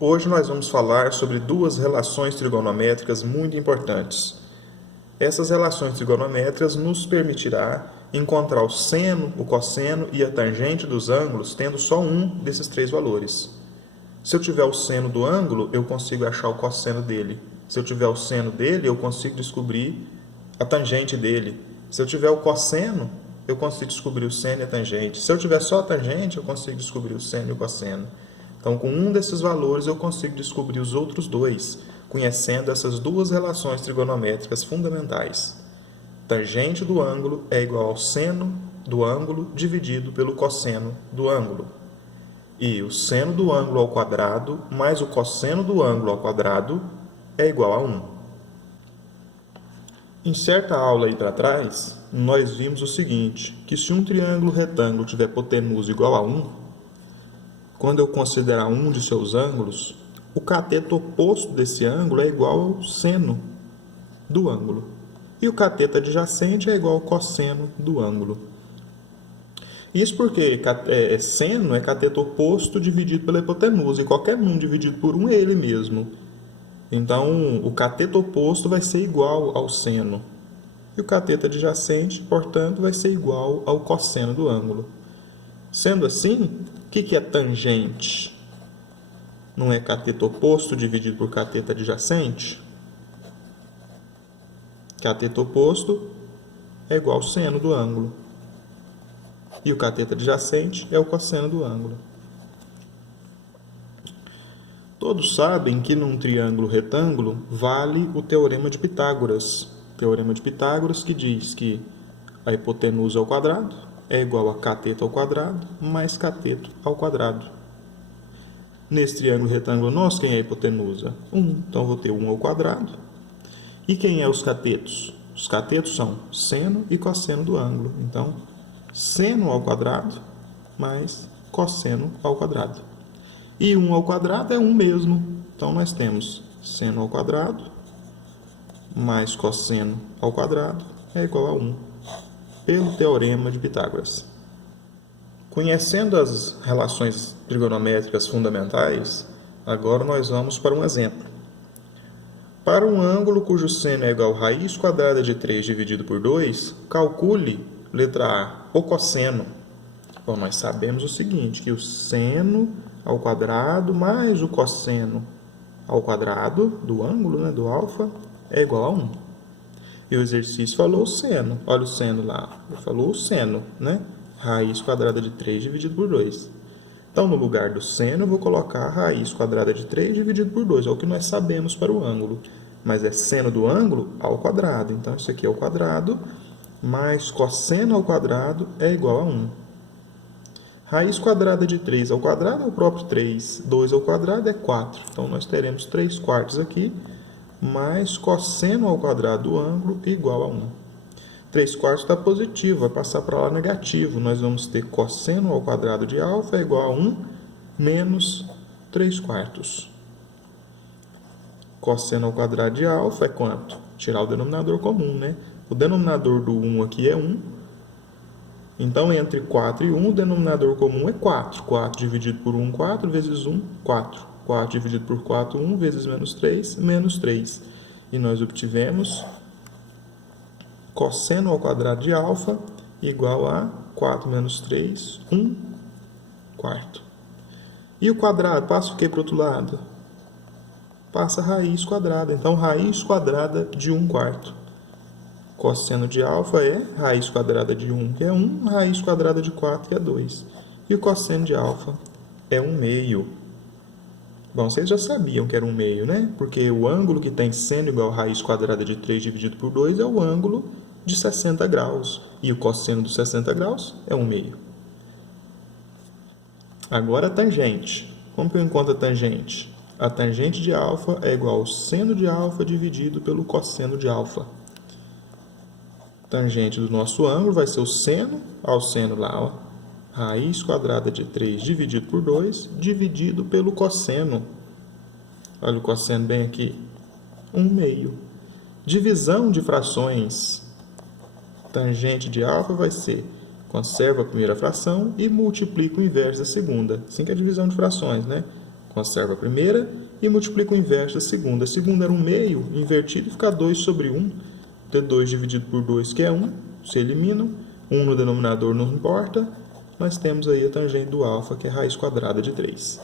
Hoje nós vamos falar sobre duas relações trigonométricas muito importantes. Essas relações trigonométricas nos permitirá encontrar o seno, o cosseno e a tangente dos ângulos tendo só um desses três valores. Se eu tiver o seno do ângulo, eu consigo achar o cosseno dele. Se eu tiver o seno dele, eu consigo descobrir a tangente dele. Se eu tiver o cosseno, eu consigo descobrir o seno e a tangente. Se eu tiver só a tangente, eu consigo descobrir o seno e o cosseno. Então, com um desses valores, eu consigo descobrir os outros dois, conhecendo essas duas relações trigonométricas fundamentais. Tangente do ângulo é igual ao seno do ângulo dividido pelo cosseno do ângulo. E o seno do ângulo ao quadrado mais o cosseno do ângulo ao quadrado é igual a 1. Em certa aula aí para trás, nós vimos o seguinte, que se um triângulo retângulo tiver hipotenusa igual a 1, quando eu considerar um de seus ângulos, o cateto oposto desse ângulo é igual ao seno do ângulo. E o cateto adjacente é igual ao cosseno do ângulo. Isso porque seno é cateto oposto dividido pela hipotenusa, e qualquer número dividido por 1 é ele mesmo. Então, o cateto oposto vai ser igual ao seno. E o cateto adjacente, portanto, vai ser igual ao cosseno do ângulo. Sendo assim, o que é tangente? Não é cateto oposto dividido por cateto adjacente? Cateto oposto é igual ao seno do ângulo. E o cateto adjacente é o cosseno do ângulo. Todos sabem que num triângulo retângulo vale o teorema de Pitágoras. Teorema de Pitágoras que diz que a hipotenusa ao quadrado é igual a cateto ao quadrado mais cateto ao quadrado. Nesse triângulo retângulo nosso, quem é a hipotenusa? 1. Então, eu vou ter 1 ao quadrado. E quem é os catetos? Os catetos são seno e cosseno do ângulo. Então, seno ao quadrado mais cosseno ao quadrado. E 1 ao quadrado é 1 mesmo. Então, nós temos seno ao quadrado mais cosseno ao quadrado é igual a 1, pelo teorema de Pitágoras. Conhecendo as relações trigonométricas fundamentais, agora nós vamos para um exemplo. Para um ângulo cujo seno é igual a raiz quadrada de 3 dividido por 2, calcule, letra A, o cosseno. Bom, nós sabemos o seguinte, que o seno ao quadrado mais o cosseno ao quadrado do ângulo, do alfa, é igual a 1. E o exercício falou o seno. Olha o seno lá. Ele falou o seno, Raiz quadrada de 3 dividido por 2. Então, no lugar do seno, eu vou colocar a raiz quadrada de 3 dividido por 2. É o que nós sabemos para o ângulo. Mas é seno do ângulo ao quadrado. Então, isso aqui é o quadrado, mais cosseno ao quadrado é igual a 1. Raiz quadrada de 3 ao quadrado é o próprio 3. 2 ao quadrado é 4. Então, nós teremos 3 quartos aqui, mais cosseno ao quadrado do ângulo igual a 1. 3 quartos está positivo, vai passar para lá negativo. Nós vamos ter cosseno ao quadrado de alfa é igual a 1 menos 3 quartos. Cosseno ao quadrado de alfa é quanto? Tirar o denominador comum, O denominador do 1 aqui é 1. Então, entre 4 e 1, o denominador comum é 4. 4 dividido por 1, 4 vezes 1, 4. 4 dividido por 4, 1 vezes menos 3, menos 3. E nós obtivemos cosseno ao quadrado de alfa igual a 4 menos 3, 1 quarto. E o quadrado, passa o que para o outro lado? Passa a raiz quadrada. Então, raiz quadrada de 1 quarto. Cosseno de alfa é raiz quadrada de 1, que é 1, raiz quadrada de 4, que é 2. E o cosseno de alfa é 1 meio. Bom, vocês já sabiam que era 1 meio, Porque o ângulo que tem seno igual a raiz quadrada de 3 dividido por 2 é o ângulo de 60 graus. E o cosseno dos 60 graus é 1 meio. Agora a tangente. Como que eu encontro a tangente? A tangente de alfa é igual ao seno de alfa dividido pelo cosseno de alfa. Tangente do nosso ângulo vai ser o seno ao seno lá, raiz quadrada de 3 dividido por 2, dividido pelo cosseno. Olha o cosseno bem aqui. 1 meio. Divisão de frações. Tangente de alfa vai ser, conserva a primeira fração e multiplica o inverso da segunda. Assim que é a divisão de frações, Conserva a primeira e multiplica o inverso da segunda. A segunda era 1/2, invertido, fica 2 sobre 1. Então, 2 dividido por 2, que é 1, se eliminam. 1 no denominador não importa. Nós temos aí a tangente do alfa, que é raiz quadrada de 3.